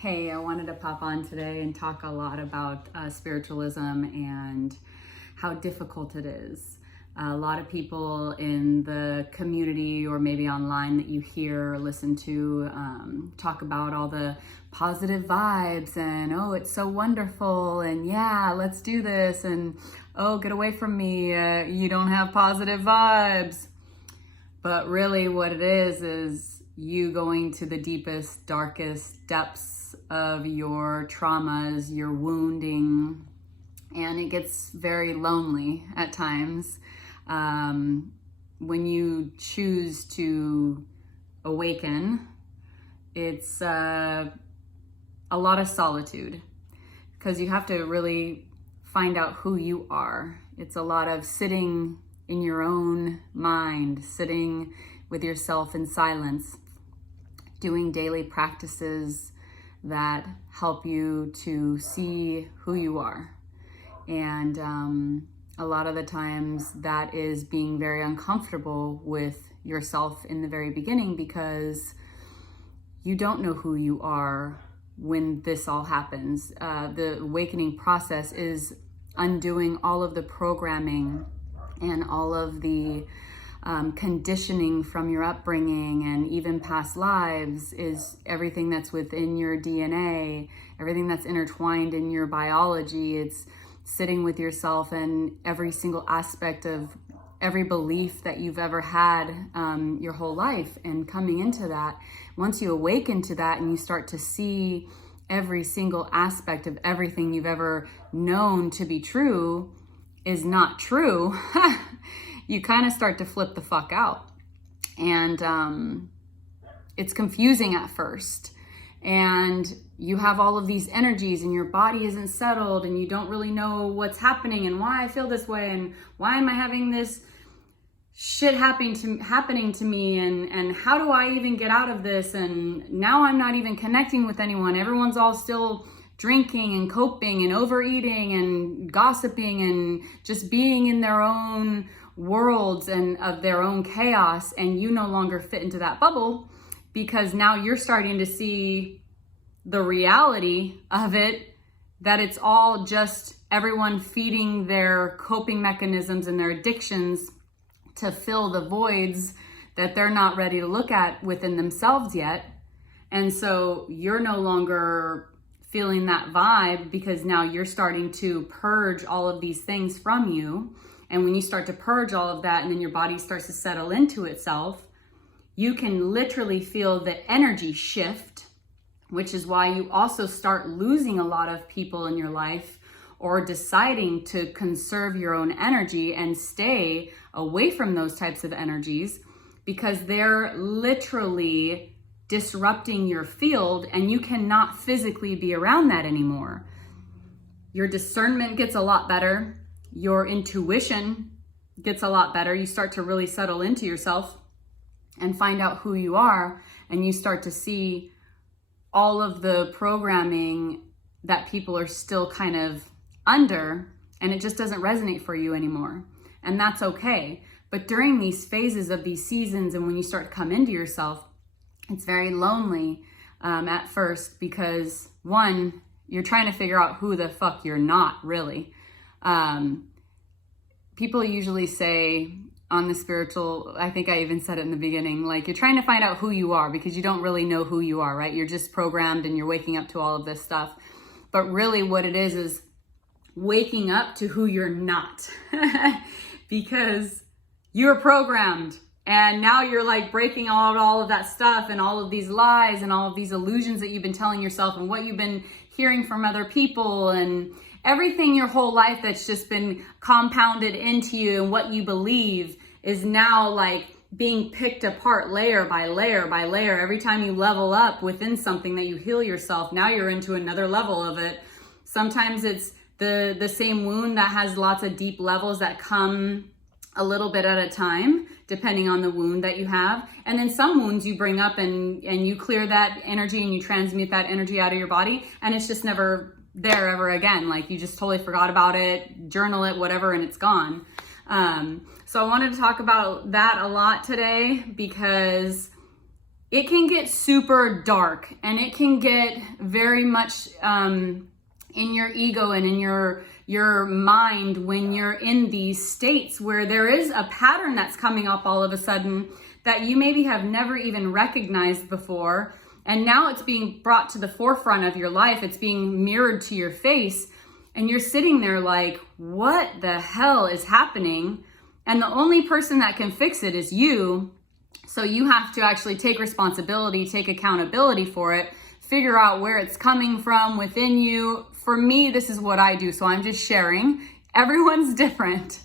Hey, I wanted to pop on today and talk a lot about spiritualism and how difficult it is. A lot of people in the community or maybe online that you hear or listen to talk about all the positive vibes and, oh, it's so wonderful and yeah, let's do this and, oh, get away from me, you don't have positive vibes. But really what it is you going to the deepest, darkest depths of your traumas, your wounding, and it gets very lonely at times. When you choose to awaken, it's a lot of solitude because you have to really find out who you are. It's a lot of sitting in your own mind, sitting with yourself in silence, doing daily practices that help you to see who you are. And a lot of the times that is being very uncomfortable with yourself in the very beginning because you don't know who you are when this all happens. The awakening process is undoing all of the programming and all of the conditioning from your upbringing and even past lives, is everything that's within your DNA, everything that's intertwined in your biology. It's sitting with yourself and every single aspect of every belief that you've ever had your whole life, and coming into that. Once you awaken to that and you start to see every single aspect of everything you've ever known to be true is not true, you kind of start to flip the fuck out. And it's confusing at first. And you have all of these energies and your body isn't settled and you don't really know what's happening and why I feel this way and why am I having this shit happening to me and how do I even get out of this? And now I'm not even connecting with anyone. Everyone's all still drinking and coping and overeating and gossiping and just being in their own worlds and of their own chaos, and you no longer fit into that bubble because now you're starting to see the reality of it, that it's all just everyone feeding their coping mechanisms and their addictions to fill the voids that they're not ready to look at within themselves yet. And so you're no longer feeling that vibe because now you're starting to purge all of these things from you. And when you start to purge all of that and then your body starts to settle into itself, you can literally feel the energy shift, which is why you also start losing a lot of people in your life or deciding to conserve your own energy and stay away from those types of energies because they're literally disrupting your field and you cannot physically be around that anymore. Your discernment gets a lot better. Your intuition gets a lot better. You start to really settle into yourself and find out who you are, and you start to see all of the programming that people are still kind of under, and it just doesn't resonate for you anymore. And that's okay. But during these phases of these seasons and when you start to come into yourself, it's very lonely at first because, one, you're trying to figure out who the fuck you're not really. People usually say on the spiritual, I think I even said it in the beginning, like you're trying to find out who you are because you don't really know who you are, right? You're just programmed and you're waking up to all of this stuff. But really what it is waking up to who you're not because you're programmed. And now you're like breaking out all of that stuff and all of these lies and all of these illusions that you've been telling yourself and what you've been hearing from other people and everything your whole life that's just been compounded into you, and what you believe is now like being picked apart layer by layer by layer. Every time you level up within something that you heal yourself, now you're into another level of it. Sometimes it's the same wound that has lots of deep levels that come a little bit at a time, depending on the wound that you have. And then some wounds you bring up and you clear that energy and you transmute that energy out of your body, and it's just never there ever again. Like you just totally forgot about it, journal it, whatever, and it's gone. So I wanted to talk about that a lot today because it can get super dark, and it can get very much in your ego and in your mind when you're in these states where there is a pattern that's coming up all of a sudden that you maybe have never even recognized before. And now it's being brought to the forefront of your life. It's being mirrored to your face. And you're sitting there like, what the hell is happening? And the only person that can fix it is you. So you have to actually take responsibility, take accountability for it, figure out where it's coming from within you. For me, this is what I do. So I'm just sharing. Everyone's different.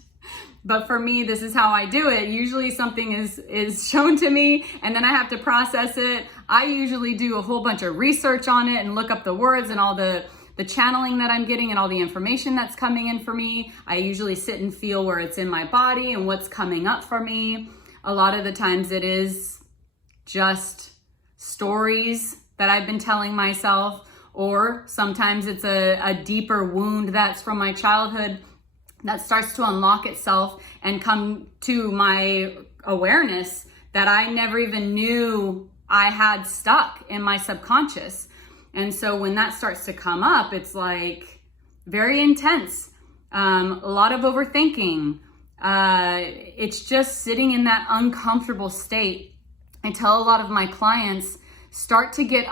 But for me, this is how I do it. Usually something is shown to me and then I have to process it. I usually do a whole bunch of research on it and look up the words and all the channeling that I'm getting and all the information that's coming in for me. I usually sit and feel where it's in my body and what's coming up for me. A lot of the times it is just stories that I've been telling myself, or sometimes it's a deeper wound that's from my childhood that starts to unlock itself and come to my awareness that I never even knew I had stuck in my subconscious. And so when that starts to come up, it's like very intense, a lot of overthinking. It's just sitting in that uncomfortable state. I tell a lot of my clients, start to get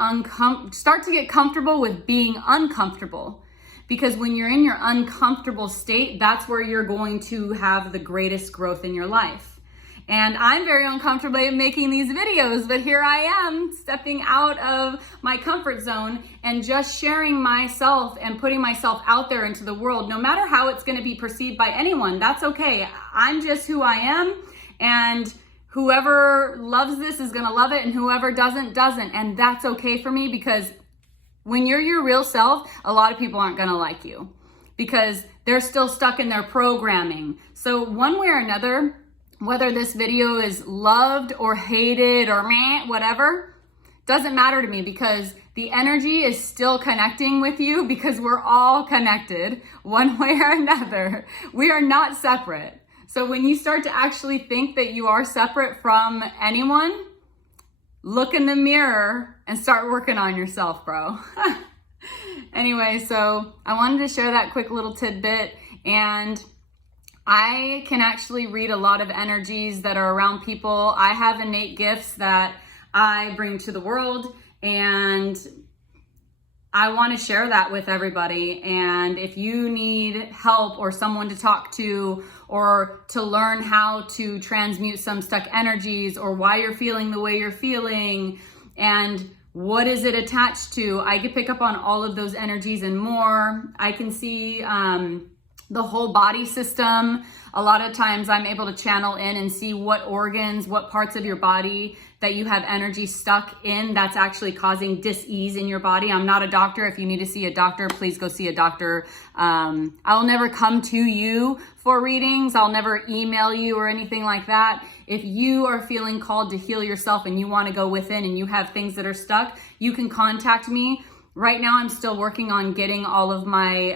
comfortable with being uncomfortable. Because when you're in your uncomfortable state, that's where you're going to have the greatest growth in your life. And I'm very uncomfortable making these videos, but here I am stepping out of my comfort zone and just sharing myself and putting myself out there into the world. No matter how it's going to be perceived by anyone, that's okay. I'm just who I am, and whoever loves this is going to love it, and whoever doesn't. And that's okay for me, because when you're your real self, a lot of people aren't going to like you because they're still stuck in their programming. So one way or another, whether this video is loved or hated or meh, whatever, doesn't matter to me, because the energy is still connecting with you, because we're all connected one way or another. We are not separate. So when you start to actually think that you are separate from anyone, look in the mirror and start working on yourself, bro. Anyway, so I wanted to share that quick little tidbit. And I can actually read a lot of energies that are around people. I have innate gifts that I bring to the world, and I want to share that with everybody. And if you need help or someone to talk to, or to learn how to transmute some stuck energies, or why you're feeling the way you're feeling, and what is it attached to, I can pick up on all of those energies and more. I can see the whole body system. A lot of times I'm able to channel in and see what organs, what parts of your body that you have energy stuck in that's actually causing dis-ease in your body. I'm not a doctor. If you need to see a doctor, please go see a doctor. I'll never come to you for readings. I'll never email you or anything like that. If you are feeling called to heal yourself and you want to go within and you have things that are stuck, you can contact me. Right now, I'm still working on getting all of my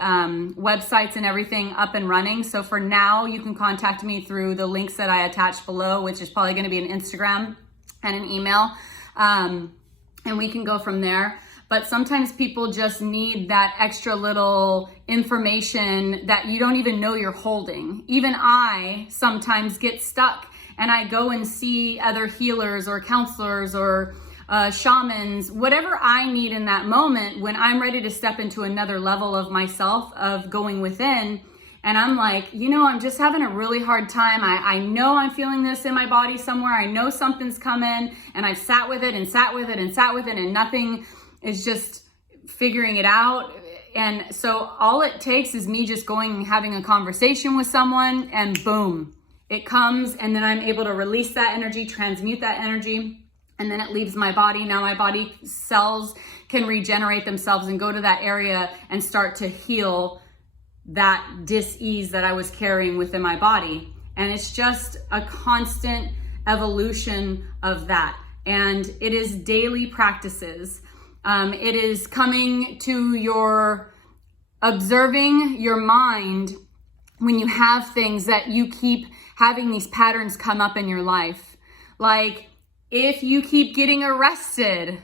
websites and everything up and running. So for now, you can contact me through the links that I attached below, which is probably going to be an Instagram and an email. And we can go from there. But sometimes people just need that extra little information that you don't even know you're holding. Even I sometimes get stuck and I go and see other healers or counselors or shamans, whatever I need in that moment when I'm ready to step into another level of myself, of going within. And I'm like, I'm just having a really hard time. I know I'm feeling this in my body somewhere. I know something's coming, and I've sat with it and sat with it and sat with it, and nothing is just figuring it out. And so all it takes is me just going and having a conversation with someone, and boom, it comes. And then I'm able to release that energy, transmute that energy, and then it leaves my body. Now my body cells can regenerate themselves and go to that area and start to heal that dis-ease that I was carrying within my body. And it's just a constant evolution of that. And it is daily practices. It is coming to your observing your mind when you have things that you keep having these patterns come up in your life. Like, if you keep getting arrested,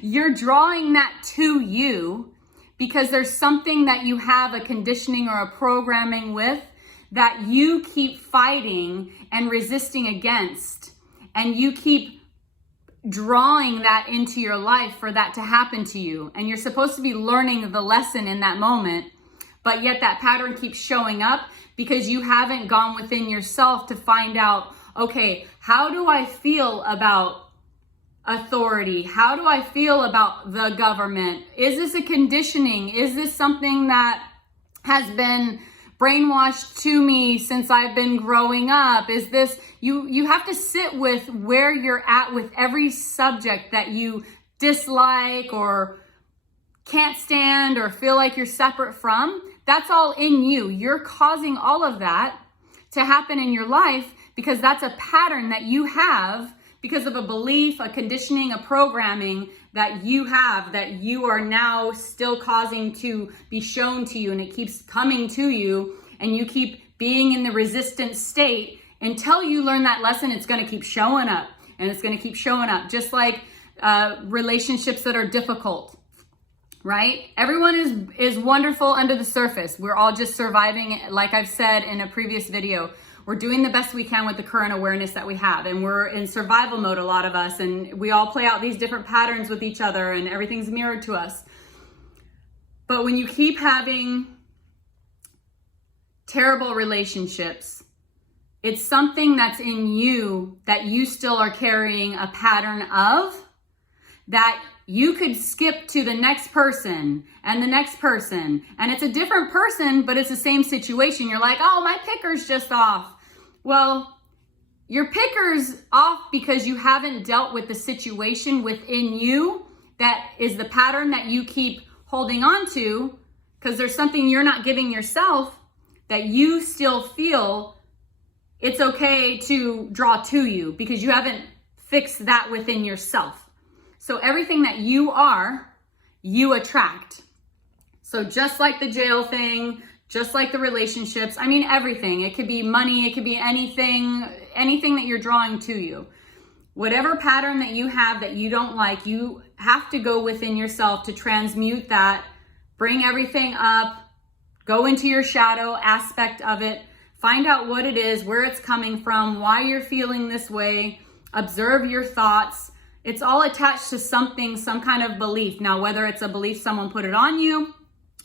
you're drawing that to you because there's something that you have a conditioning or a programming with that you keep fighting and resisting against. And you keep drawing that into your life for that to happen to you. And you're supposed to be learning the lesson in that moment, but yet that pattern keeps showing up because you haven't gone within yourself to find out, okay, how do I feel about authority? How do I feel about the government? Is this a conditioning? Is this something that has been brainwashed to me since I've been growing up? Is this, you have to sit with where you're at with every subject that you dislike or can't stand or feel like you're separate from. That's all in you. You're causing all of that to happen in your life because that's a pattern that you have because of a belief, a conditioning, a programming that you have that you are now still causing to be shown to you, and it keeps coming to you and you keep being in the resistant state until you learn that lesson. It's going to keep showing up and it's going to keep showing up, just like relationships that are difficult, right? Everyone is wonderful under the surface. We're all just surviving. Like I've said in a previous video, we're doing the best we can with the current awareness that we have. And we're in survival mode, a lot of us. And we all play out these different patterns with each other and everything's mirrored to us. But when you keep having terrible relationships, it's something that's in you that you still are carrying a pattern of, that you could skip to the next person and the next person, and it's a different person, but it's the same situation. You're like, oh, my picker's just off. Well, your picker's off because you haven't dealt with the situation within you that is the pattern that you keep holding on to, because there's something you're not giving yourself that you still feel it's okay to draw to you because you haven't fixed that within yourself. So everything that you are, you attract. So just like the jail thing, just like the relationships, I mean, everything. It could be money, it could be anything that you're drawing to you. Whatever pattern that you have that you don't like, you have to go within yourself to transmute that, bring everything up, go into your shadow aspect of it, find out what it is, where it's coming from, why you're feeling this way, observe your thoughts. It's all attached to something, some kind of belief. Now, whether it's a belief someone put it on you,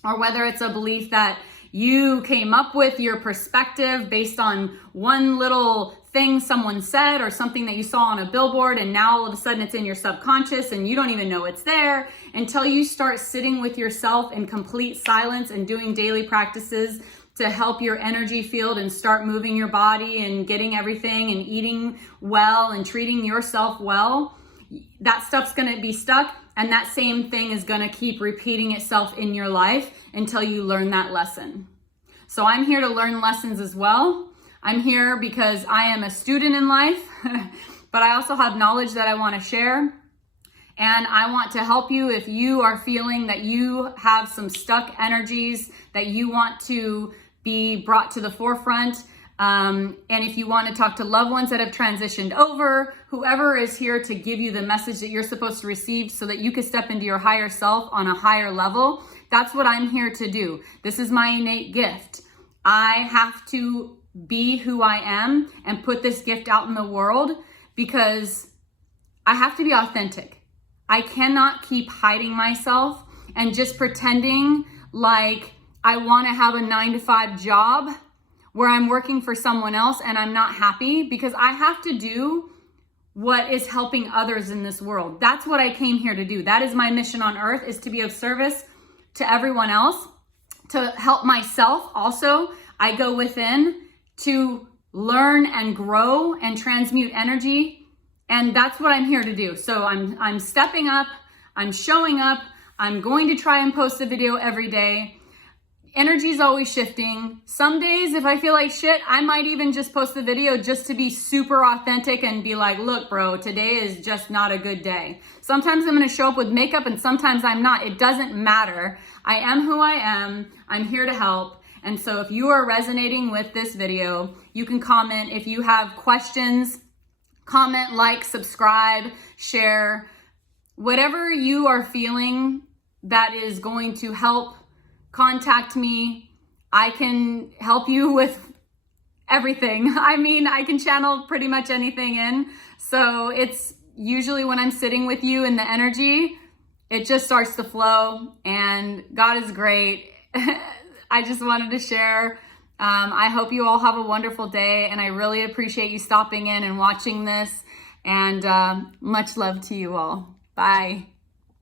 or whether it's a belief that you came up with, your perspective based on one little thing someone said or something that you saw on a billboard, and now all of a sudden it's in your subconscious and you don't even know it's there until you start sitting with yourself in complete silence and doing daily practices to help your energy field and start moving your body and getting everything and eating well and treating yourself well. That stuff's going to be stuck, and that same thing is going to keep repeating itself in your life until you learn that lesson. So I'm here to learn lessons as well. I'm here because I am a student in life, but I also have knowledge that I want to share. And I want to help you if you are feeling that you have some stuck energies that you want to be brought to the forefront. And if you want to talk to loved ones that have transitioned over, whoever is here to give you the message that you're supposed to receive so that you can step into your higher self on a higher level, that's what I'm here to do. This is my innate gift. I have to be who I am and put this gift out in the world because I have to be authentic. I cannot keep hiding myself and just pretending like I want to have a 9-to-5 job where I'm working for someone else and I'm not happy, because I have to do what is helping others in this world. That's what I came here to do. That is my mission on earth, is to be of service to everyone else, to help myself also. I go within to learn and grow and transmute energy, and that's what I'm here to do. So I'm stepping up, I'm showing up, I'm going to try and post a video every day. Energy is always shifting. Some days, if I feel like shit, I might even just post the video just to be super authentic and be like, look, bro, today is just not a good day. Sometimes I'm going to show up with makeup and sometimes I'm not. It doesn't matter. I am who I am. I'm here to help. And so if you are resonating with this video, you can comment. If you have questions, comment, like, subscribe, share, whatever you are feeling that is going to help. Contact me. I can help you with everything. I mean, I can channel pretty much anything in. So it's usually when I'm sitting with you in the energy, it just starts to flow, and God is great. I just wanted to share. I hope you all have a wonderful day, and I really appreciate you stopping in and watching this, and much love to you all. Bye.